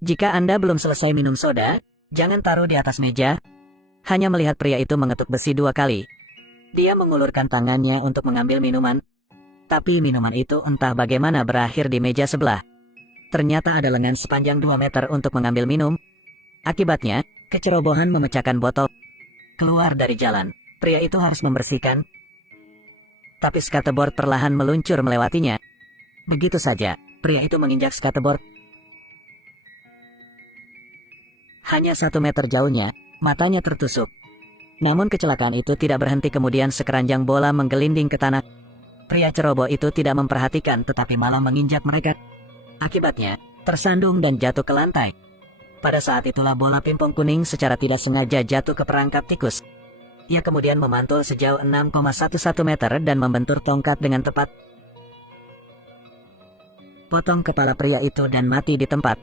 Jika Anda belum selesai minum soda, jangan taruh di atas meja. Hanya melihat pria itu mengetuk besi 2 kali. Dia mengulurkan tangannya untuk mengambil minuman. Tapi minuman itu entah bagaimana berakhir di meja sebelah. Ternyata ada lengan sepanjang 2 meter untuk mengambil minum. Akibatnya, kecerobohan memecahkan botol. Keluar dari jalan, pria itu harus membersihkan. Tapi skateboard perlahan meluncur melewatinya. Begitu saja, pria itu menginjak skateboard. Hanya 1 meter jauhnya, matanya tertusuk. Namun kecelakaan itu tidak berhenti, kemudian sekeranjang bola menggelinding ke tanah. Pria ceroboh itu tidak memperhatikan tetapi malah menginjak mereka. Akibatnya, tersandung dan jatuh ke lantai. Pada saat itulah bola pingpong kuning secara tidak sengaja jatuh ke perangkap tikus. Ia kemudian memantul sejauh 6,11 meter dan membentur tongkat dengan tepat. Potong kepala pria itu dan mati di tempat.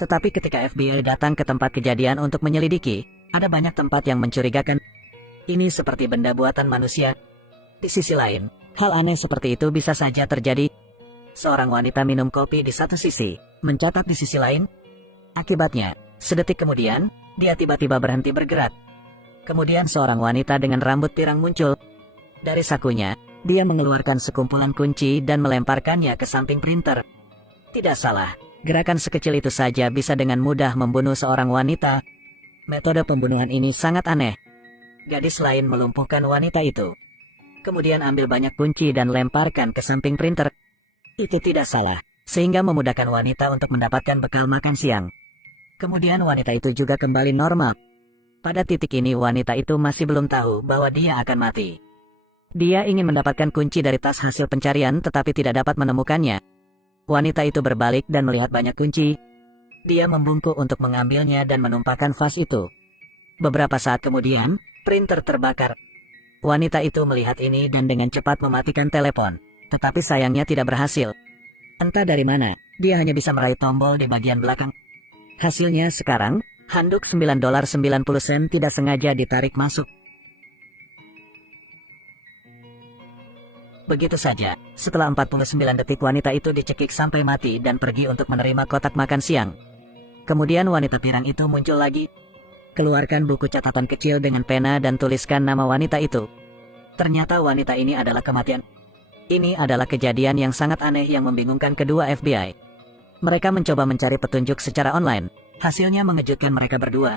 Tetapi ketika FBI datang ke tempat kejadian untuk menyelidiki, ada banyak tempat yang mencurigakan. Ini seperti benda buatan manusia. Di sisi lain, hal aneh seperti itu bisa saja terjadi. Seorang wanita minum kopi di satu sisi, mencatat di sisi lain. Akibatnya, sedetik kemudian, dia tiba-tiba berhenti bergerak. Kemudian seorang wanita dengan rambut pirang muncul. Dari sakunya, dia mengeluarkan sekumpulan kunci dan melemparkannya ke samping printer. Tidak salah, gerakan sekecil itu saja bisa dengan mudah membunuh seorang wanita. Metode pembunuhan ini sangat aneh. Gadis lain melumpuhkan wanita itu. Kemudian ambil banyak kunci dan lemparkan ke samping printer. Itu tidak salah, sehingga memudahkan wanita untuk mendapatkan bekal makan siang. Kemudian wanita itu juga kembali normal. Pada titik ini wanita itu masih belum tahu bahwa dia akan mati. Dia ingin mendapatkan kunci dari tas hasil pencarian tetapi tidak dapat menemukannya. Wanita itu berbalik dan melihat banyak kunci. Dia membungkuk untuk mengambilnya dan menumpahkan vas itu. Beberapa saat kemudian, printer terbakar. Wanita itu melihat ini dan dengan cepat mematikan telepon. Tetapi sayangnya tidak berhasil. Entah dari mana, dia hanya bisa meraih tombol di bagian belakang. Hasilnya sekarang, handuk $9.90 tidak sengaja ditarik masuk. Begitu saja, setelah 49 detik wanita itu dicekik sampai mati dan pergi untuk menerima kotak makan siang. Kemudian wanita pirang itu muncul lagi. Keluarkan buku catatan kecil dengan pena dan tuliskan nama wanita itu. Ternyata wanita ini adalah kematian. Ini adalah kejadian yang sangat aneh yang membingungkan kedua FBI. Mereka mencoba mencari petunjuk secara online. Hasilnya mengejutkan mereka berdua.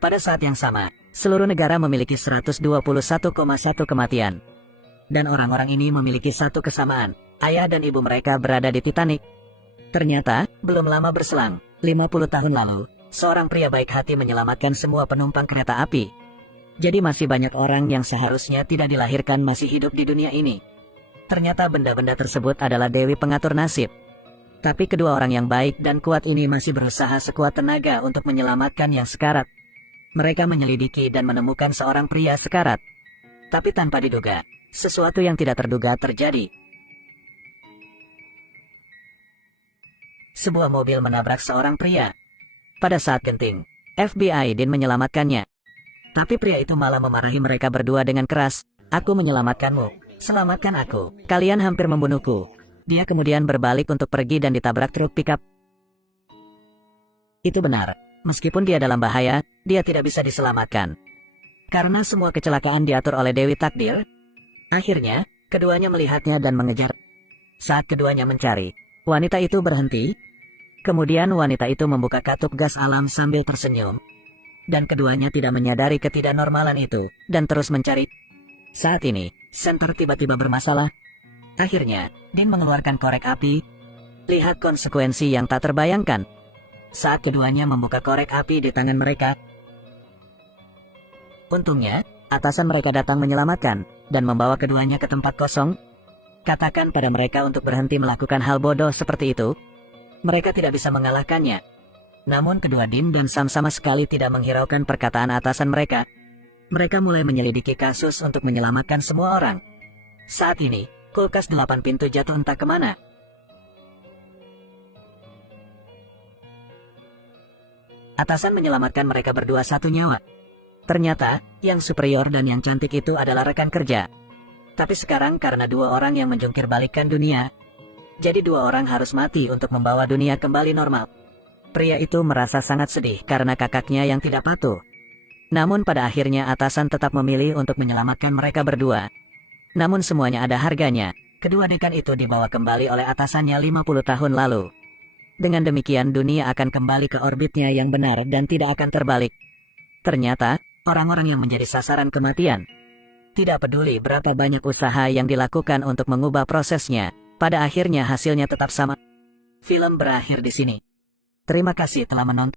Pada saat yang sama, seluruh negara memiliki 121,1 kematian. Dan orang-orang ini memiliki satu kesamaan. Ayah dan ibu mereka berada di Titanic. Ternyata, belum lama berselang, 50 tahun lalu, seorang pria baik hati menyelamatkan semua penumpang kereta api. Jadi masih banyak orang yang seharusnya tidak dilahirkan masih hidup di dunia ini. Ternyata benda-benda tersebut adalah dewi pengatur nasib. Tapi kedua orang yang baik dan kuat ini masih berusaha sekuat tenaga untuk menyelamatkan yang sekarat. Mereka menyelidiki dan menemukan seorang pria sekarat. Tapi tanpa diduga, sesuatu yang tidak terduga terjadi. Sebuah mobil menabrak seorang pria. Pada saat genting, FBI Din menyelamatkannya. Tapi pria itu malah memarahi mereka berdua dengan keras. "Aku menyelamatkanmu. Selamatkan aku. Kalian hampir membunuhku." Dia kemudian berbalik untuk pergi dan ditabrak truk pickup. Itu benar. Meskipun dia dalam bahaya, dia tidak bisa diselamatkan. Karena semua kecelakaan diatur oleh Dewi Takdir. Akhirnya, keduanya melihatnya dan mengejar. Saat keduanya mencari, wanita itu berhenti. Kemudian wanita itu membuka katup gas alam sambil tersenyum. Dan keduanya tidak menyadari ketidaknormalan itu, dan terus mencari. Saat ini, senter tiba-tiba bermasalah. Akhirnya, Din mengeluarkan korek api. Lihat konsekuensi yang tak terbayangkan. Saat keduanya membuka korek api di tangan mereka. Untungnya, atasan mereka datang menyelamatkan, dan membawa keduanya ke tempat kosong. Katakan pada mereka untuk berhenti melakukan hal bodoh seperti itu. Mereka tidak bisa mengalahkannya. Namun kedua Din dan Sam sama sekali tidak menghiraukan perkataan atasan mereka. Mereka mulai menyelidiki kasus untuk menyelamatkan semua orang. Saat ini, kulkas 8 pintu jatuh entah kemana. Atasan menyelamatkan mereka berdua satu nyawa. Ternyata, yang superior dan yang cantik itu adalah rekan kerja. Tapi sekarang karena dua orang yang menjungkir balikkan dunia, jadi dua orang harus mati untuk membawa dunia kembali normal. Pria itu merasa sangat sedih karena kakaknya yang tidak patuh. Namun pada akhirnya atasan tetap memilih untuk menyelamatkan mereka berdua. Namun semuanya ada harganya. Kedua dekan itu dibawa kembali oleh atasannya 50 tahun lalu. Dengan demikian dunia akan kembali ke orbitnya yang benar dan tidak akan terbalik. Ternyata, orang-orang yang menjadi sasaran kematian tidak peduli berapa banyak usaha yang dilakukan untuk mengubah prosesnya, pada akhirnya hasilnya tetap sama. Film berakhir di sini. Terima kasih telah menonton.